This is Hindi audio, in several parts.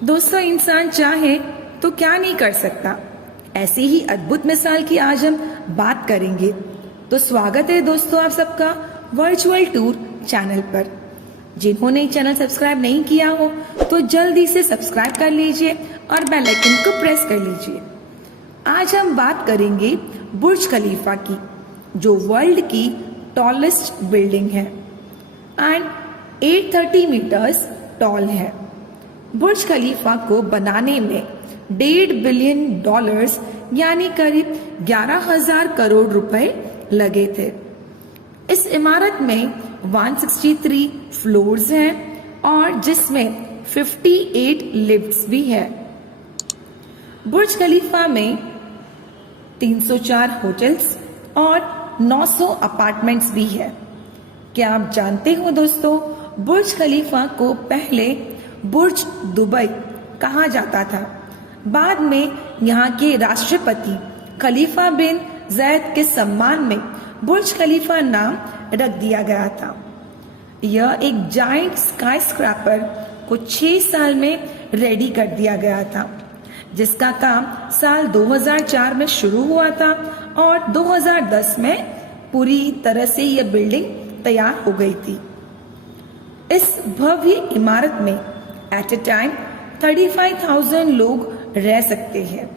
दोस्तों, इंसान चाहे तो क्या नहीं कर सकता, ऐसी ही अद्भुत मिसाल की आज हम बात करेंगे। तो स्वागत है दोस्तों आप सबका वर्चुअल टूर चैनल पर। जिन्होंने चैनल सब्सक्राइब नहीं किया हो तो जल्दी से सब्सक्राइब कर लीजिए और बेल आइकन को प्रेस कर लीजिए। आज हम बात करेंगे बुर्ज खलीफा की, जो वर्ल्ड की टॉलेस्ट बिल्डिंग है एंड 830 मीटर्स टॉल है। बुर्ज खलीफा को बनाने में $1.5 बिलियन यानी करीब 11,000 करोड़ रुपए लगे थे। इस इमारत में 163 फ्लोर्स हैं और जिसमें 58 लिफ्ट्स भी है। बुर्ज खलीफा में 304 होटल्स और 900 अपार्टमेंट्स भी है। क्या आप जानते हो दोस्तों, बुर्ज खलीफा को पहले बुर्ज दुबई कहा जाता था। बाद में यहाँ के राष्ट्रपति खलीफा बिन जैद के सम्मान में बुर्ज खलीफा नाम रख दिया गया था। यह एक जायंट स्काईस्क्रैपर को 6 साल में रेडी कर दिया गया था, जिसका काम साल 2004 में शुरू हुआ था और 2010 में पूरी तरह से यह बिल्डिंग तैयार हो गई थी। इस भव्य इमारत में एट ए टाइम 35,000 लोग रह सकते हैं।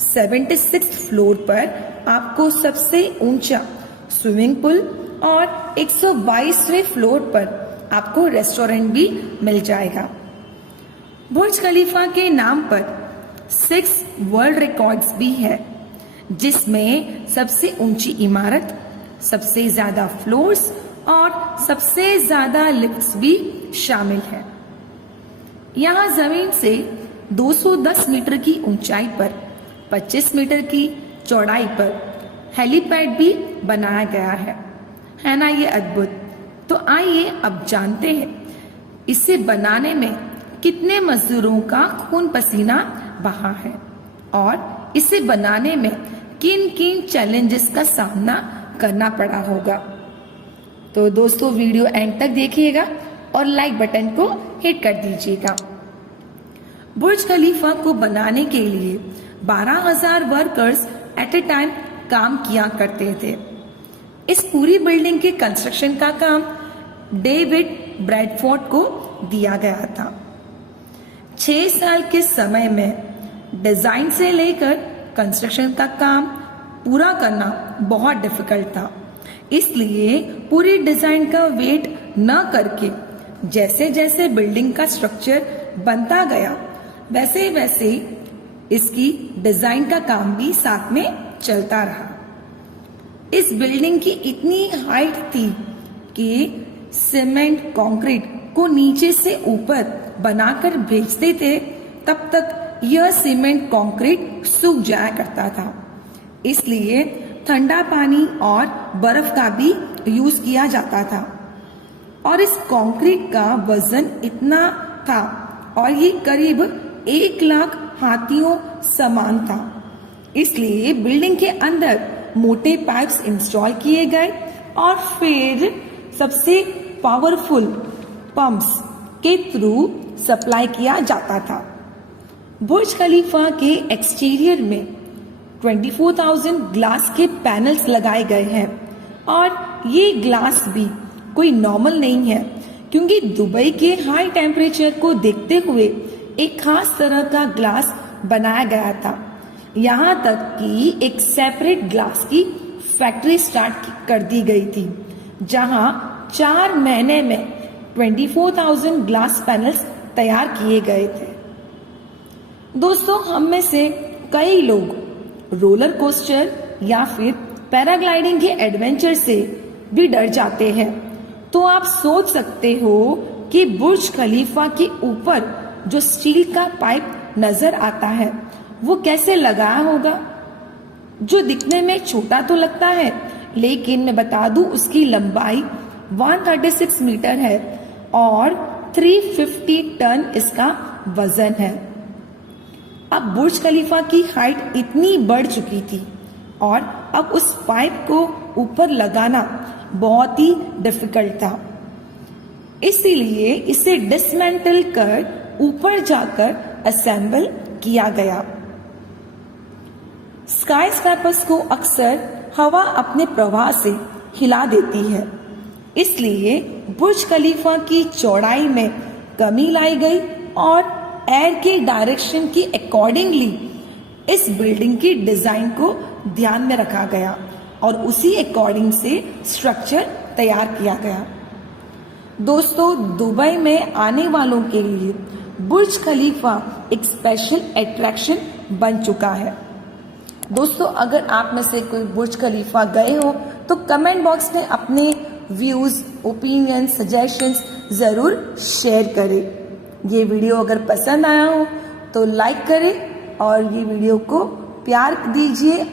76 फ्लोर पर आपको सबसे ऊंचा स्विमिंग पूल और 122वें फ्लोर पर आपको रेस्टोरेंट भी मिल जाएगा। बुर्ज खलीफा के नाम पर 6 वर्ल्ड रिकॉर्ड्स भी है, जिसमें सबसे ऊंची इमारत, सबसे ज्यादा फ्लोर्स और सबसे ज्यादा लिफ्ट्स भी शामिल है। यहाँ जमीन से 210 मीटर की ऊंचाई पर 25 मीटर की चौड़ाई पर हेलीपैड भी बनाया गया है ना ये अद्भुत। तो आइए अब जानते हैं इसे बनाने में कितने मजदूरों का खून पसीना बहा है और इसे बनाने में किन किन चैलेंजेस का सामना करना पड़ा होगा। तो दोस्तों, वीडियो एंड तक देखिएगा और लाइक बटन को हिट कर दीजिएगा। बुर्ज खलीफा को बनाने के लिए 12,000 वर्कर्स एट ए टाइम काम किया करते थे। इस पूरी बिल्डिंग के कंस्ट्रक्शन का काम डेविड ब्रैडफोर्ड को दिया गया था। 6 साल के समय में डिजाइन से लेकर कंस्ट्रक्शन का काम पूरा करना बहुत डिफिकल्ट था। इसलिए पूरी डिजाइन का वेट न करके जैसे जैसे बिल्डिंग का स्ट्रक्चर बनता गया, वैसे वैसे इसकी डिजाइन का काम भी साथ में चलता रहा। इस बिल्डिंग की इतनी हाइट थी कि सीमेंट कंक्रीट को नीचे से ऊपर बनाकर भेजते थे, तब तक यह सीमेंट कंक्रीट सूख जाया करता था। इसलिए ठंडा पानी और बर्फ का भी यूज किया जाता था। और इस कंक्रीट का वजन इतना था और ये करीब 1 लाख हाथियों समान था। इसलिए बिल्डिंग के अंदर मोटे पाइप्स इंस्टॉल किए गए और फिर सबसे पावरफुल पंप्स के थ्रू सप्लाई किया जाता था। बुर्ज खलीफा के एक्सटीरियर में 24,000 ग्लास के पैनल्स लगाए गए हैं और ये ग्लास भी कोई नॉर्मल नहीं है, क्योंकि दुबई के हाई टेम्परेचर को देखते हुए एक खास तरह का ग्लास बनाया गया था। यहाँ तक कि एक सेपरेट ग्लास की फैक्ट्री स्टार्ट कर दी गई थी, जहाँ 4 महीने में 24,000 ग्लास पैनल्स तैयार किए गए थे। दोस्तों, हम में से कई लोग रोलर कोस्टर या फिर पैराग्लाइडिंग के एडवेंचर से भी डर जाते हैं। तो आप सोच सकते हो कि बुर्ज खलीफा के ऊपर जो स्टील का पाइप नजर आता है वो कैसे लगाया होगा, जो दिखने में छोटा तो लगता है, लेकिन मैं बता दूं उसकी लंबाई 136 मीटर है और 350 टन इसका वजन है। अब बुर्ज खलीफा की हाइट इतनी बढ़ चुकी थी और अब उस पाइप को ऊपर लगाना बहुत ही डिफिकल्ट था। इसीलिए इसे डिसमेंटल कर ऊपर जाकर असेंबल किया गया। स्काई स्क्रैपर्स को अक्सर हवा अपने प्रवाह से हिला देती है, इसलिए बुर्ज खलीफा की चौड़ाई में कमी लाई गई और एयर के डायरेक्शन की अकॉर्डिंगली इस बिल्डिंग की डिजाइन को ध्यान में रखा गया और उसी अकॉर्डिंग से स्ट्रक्चर तैयार किया गया। दोस्तों, दुबई में आने वालों के लिए बुर्ज खलीफा एक स्पेशल अट्रैक्शन बन चुका है। दोस्तों, अगर आप में से कोई बुर्ज खलीफा गए हो तो कमेंट बॉक्स में अपने व्यूज, ओपिनियन, सजेशंस जरूर शेयर करें। ये वीडियो अगर पसंद आया हो तो लाइक करें और ये वीडियो को प्यार दीजिए।